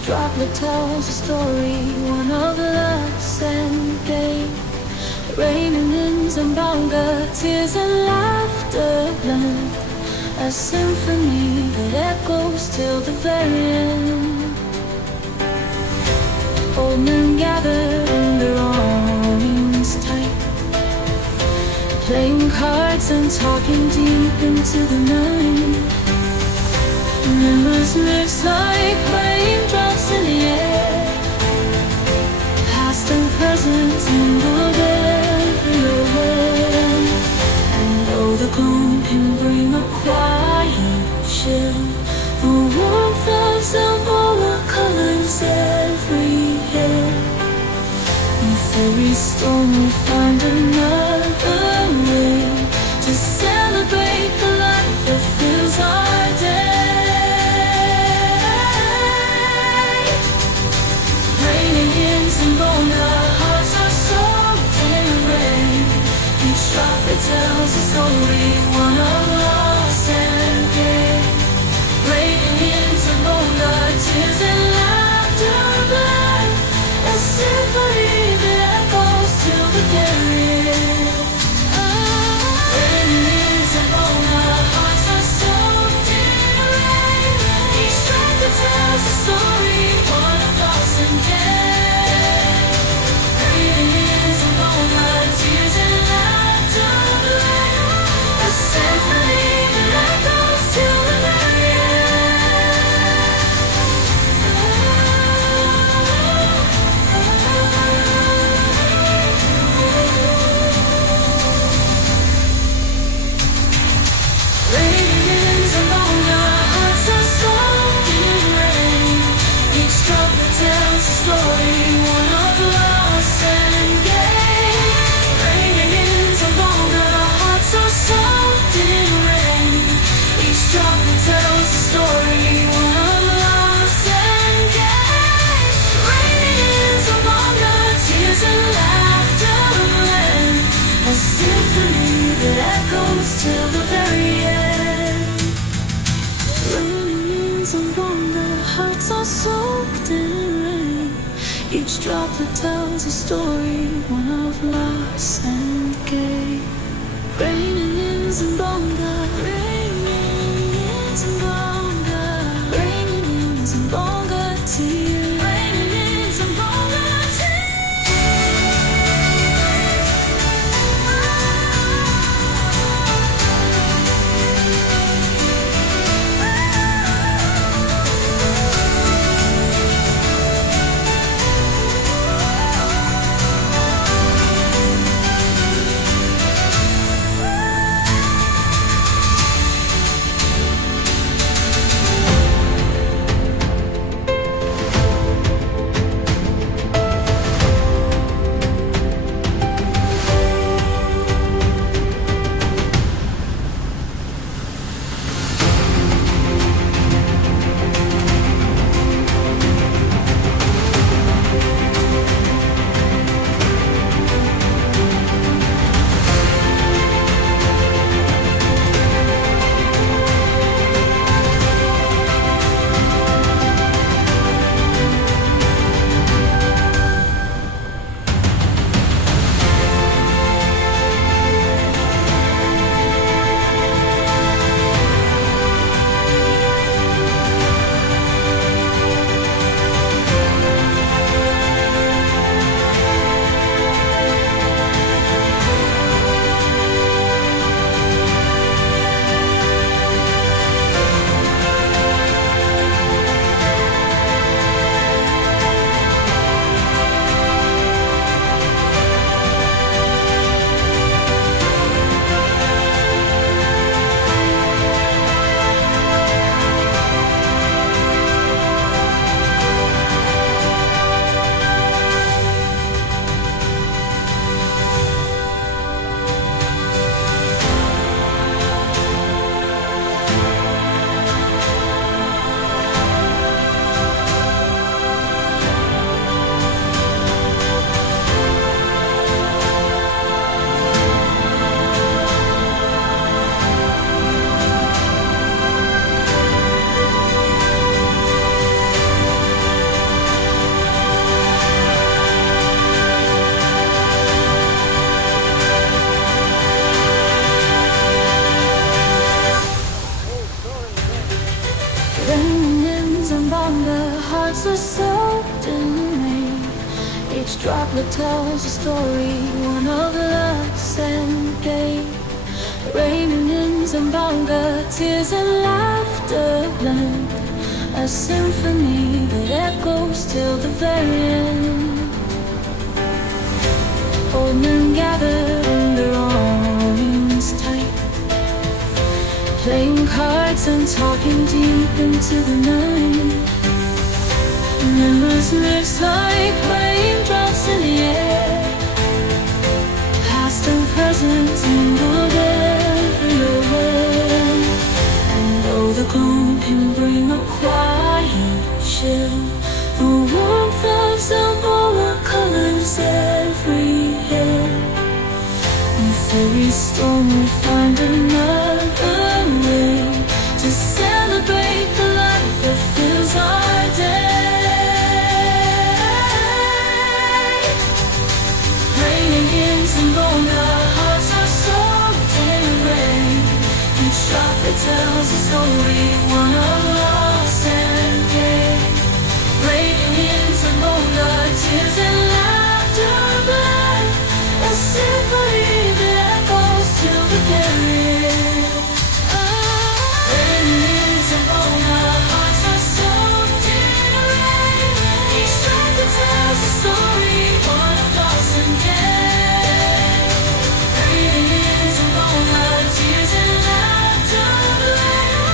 Each droplet tells a story, one of loss and gain. Raining in Zamboanga, tears and laughter blend. A symphony that echoes till the very end. Old men gathered in their arms tight, playing cards and talking deep into the night. Memories mix like raindrops in the air. Past and present mingled everywhere. And though the gloom can bring a quiet chill, the warmth of Zamboanga colors every hill. With every storm we find another way to celebrate the life that fills our day. Raining in Zamboanga, hearts are soaked in rain. Each droplet tells a story, one of loss and gain. Raining in Zamboanga, tears and laughter blend. A symphony that echoes till the very end. Raining in Zamboanga, hearts are soaked in rain. Each droplet tells a story, one of loss and gain. Raining in Zamboanga, tears and laughter blend. A symphony that echoes till the very end. Raining in Zamboanga, hearts are soaked in rain. Each droplet tells a story, one of loss and gain. Raining in Zamboanga, hearts are soaked in rain. Each droplet tells a story, one of loss and gain. Raining in Zamboanga, tears and laughter blend. A symphony that echoes till the very end. Raining in Zamboanga, hearts are soaked in rain. Each droplet tells a story, one of loss and gain. Raining in Zamboanga, raining in Zamboanga, raining in Zamboanga, tears. Raining in Zamboanga, hearts are soaked in rain. Each droplet tells a story, one of loss and pain. Raining in Zamboanga, tears and laughter blend, a symphony that echoes till the very end. Old men gathered under awnings tight, playing cards and talking deep into the night. Memories mix like raindrops in the air, past and present tangled everywhere. And though the gloom can bring a quiet chill, the warmth of Zamboanga colors every hill. With every storm we find another way to celebrate the life that fills our day. Raining in Zamboanga, hearts are soaked in rain. Each droplet tells a story, one of loss and gain. Raining in Zamboanga, tears and laughter blend, a symphony that echoes till the very end. Raining in Zamboanga, hearts are soaked in rain. Each droplet tells a story, one of loss and gain. Raining in Zamboanga, tears and laughter blend,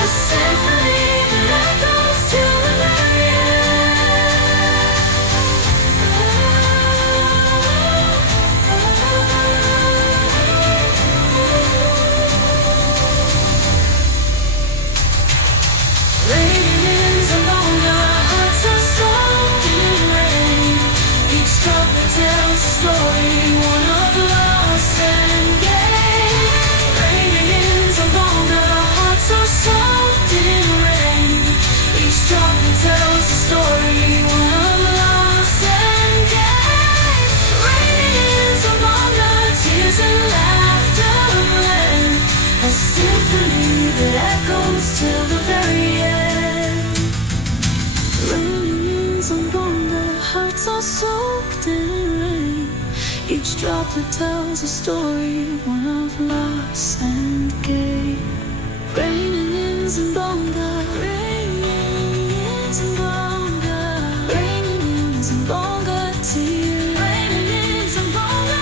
a symphony that echoes till the very end. Raining in Zamboanga, hearts are soaked in rain. Each droplet tells a story, one of loss and gain. Raining in Zamboanga, hearts are soaked in rain. Each droplet tells a story, one of loss and gain. Raining in Zamboanga, tears and laughter blend, a symphony that echoes till the very end. Raining in Zamboanga, hearts are soaked in rain. Each droplet tells a story, one of loss and gain. Raining in Zamboanga, raining in Zamboanga, raining in Zamboanga, tears. Raining in Zamboanga,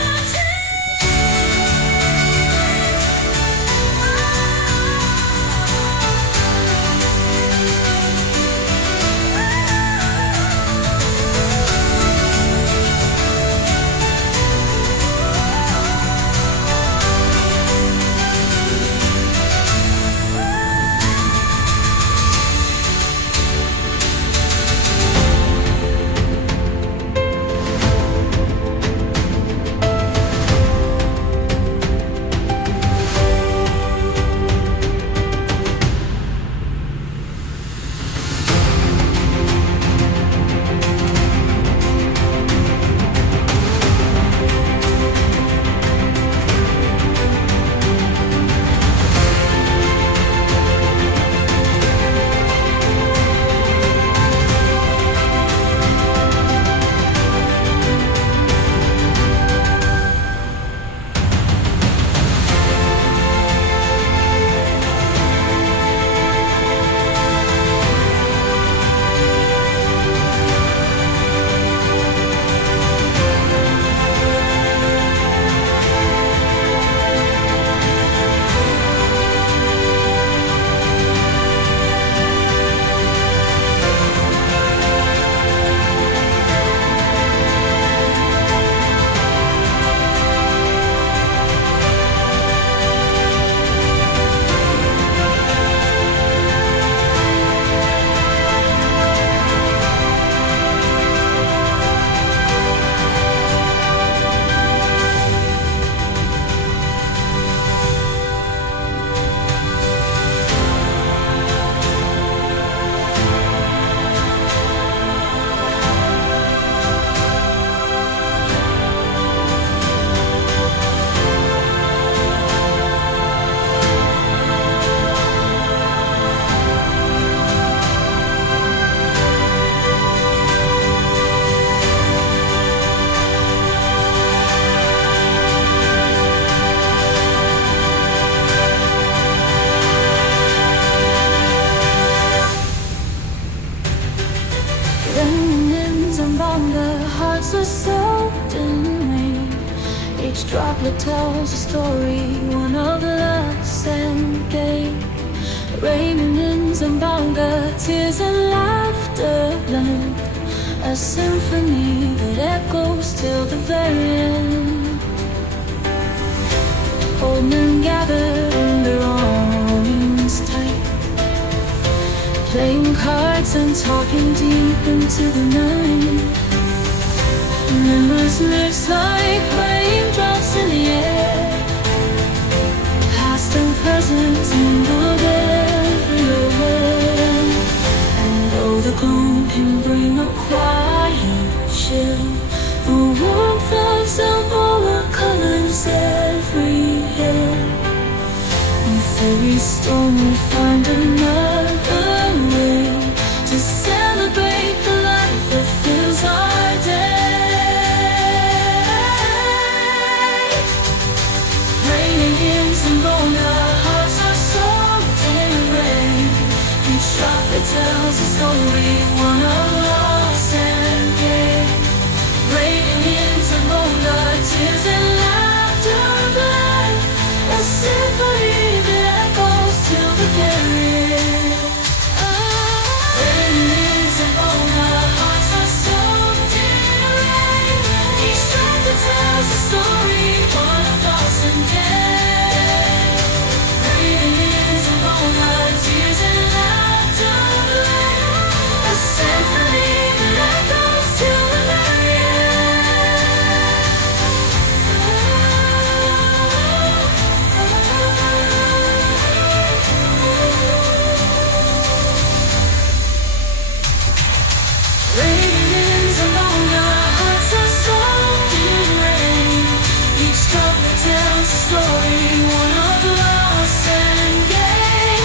Zamboanga, hearts are soaked in rain. Each droplet tells a story, one of loss and gain. Raining in Zamboanga, tears and laughter blend, a symphony that echoes till the very end. Old men gathered in their awnings tight, playing cards and talking deep into the night. Memories mix like raindrops in the air, past and present tangled everywhere. And though the gloom can bring a quiet chill, the warmth of Zamboanga colors every hill. With every storm we find another way to celebrate the life that fills our day. Raining in Zamboanga, hearts are soaked in rain. Each droplet tells a story, one of loss and gain. Raining in Zamboanga, tears and laughter blend, a symphony that echoes till the very end. Raining in Zamboanga, hearts are soaked in rain. Each droplet tells a story, one of loss and gain. Raining in Zamboanga, tears and laughter blend, a symphony that echoes till the very end. Raining in Zamboanga, hearts are soaked in rain. Each droplet tells a story, one of loss and gain.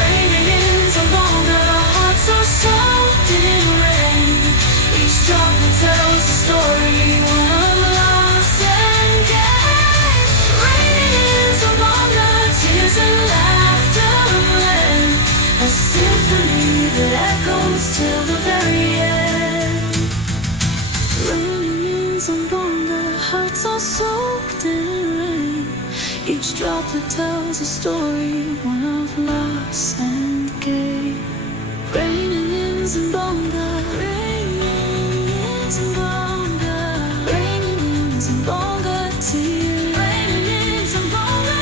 Raining in Zamboanga, hearts are soaked in rain. Each droplet tells a story, one of loss and gain. Raining in Zamboanga, tears and laughter blend, a symphony that echoes till the very end. Raining in Zamboanga, hearts are soaked in rain. Each droplet tells a story, one of loss and gain. Raining in Zamboanga, raining in Zamboanga, raining in Zamboanga, tears. Raining in Zamboanga,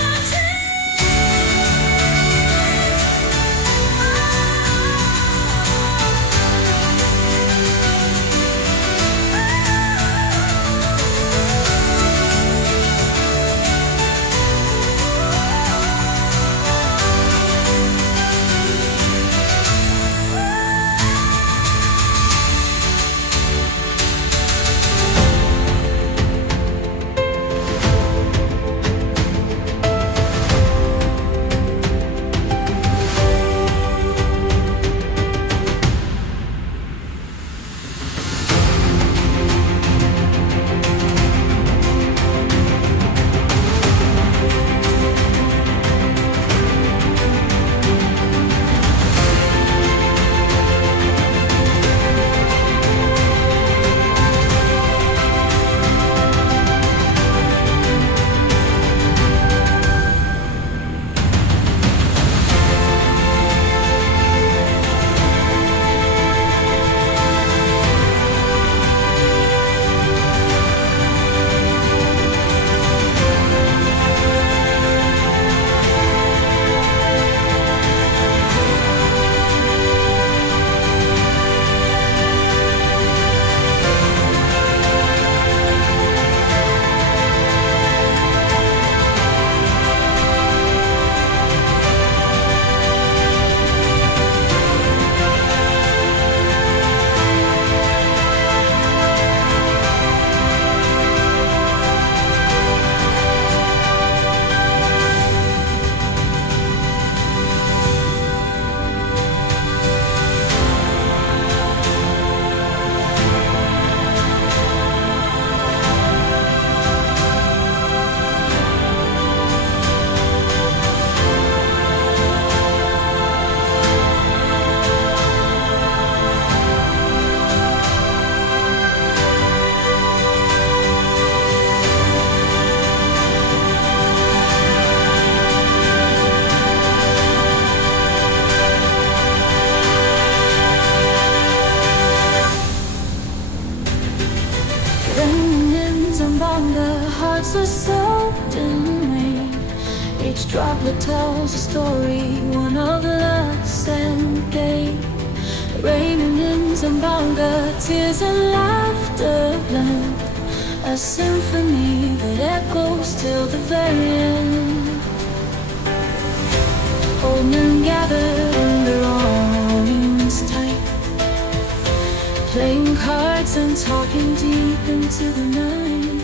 hearts are soaked in rain. Each droplet tells a story, one of loss and gain. Raining in Zamboanga, tears and laughter blend, a symphony that echoes till the very end. Old men gathered in their arms tight, playing cards and talking deep into the night.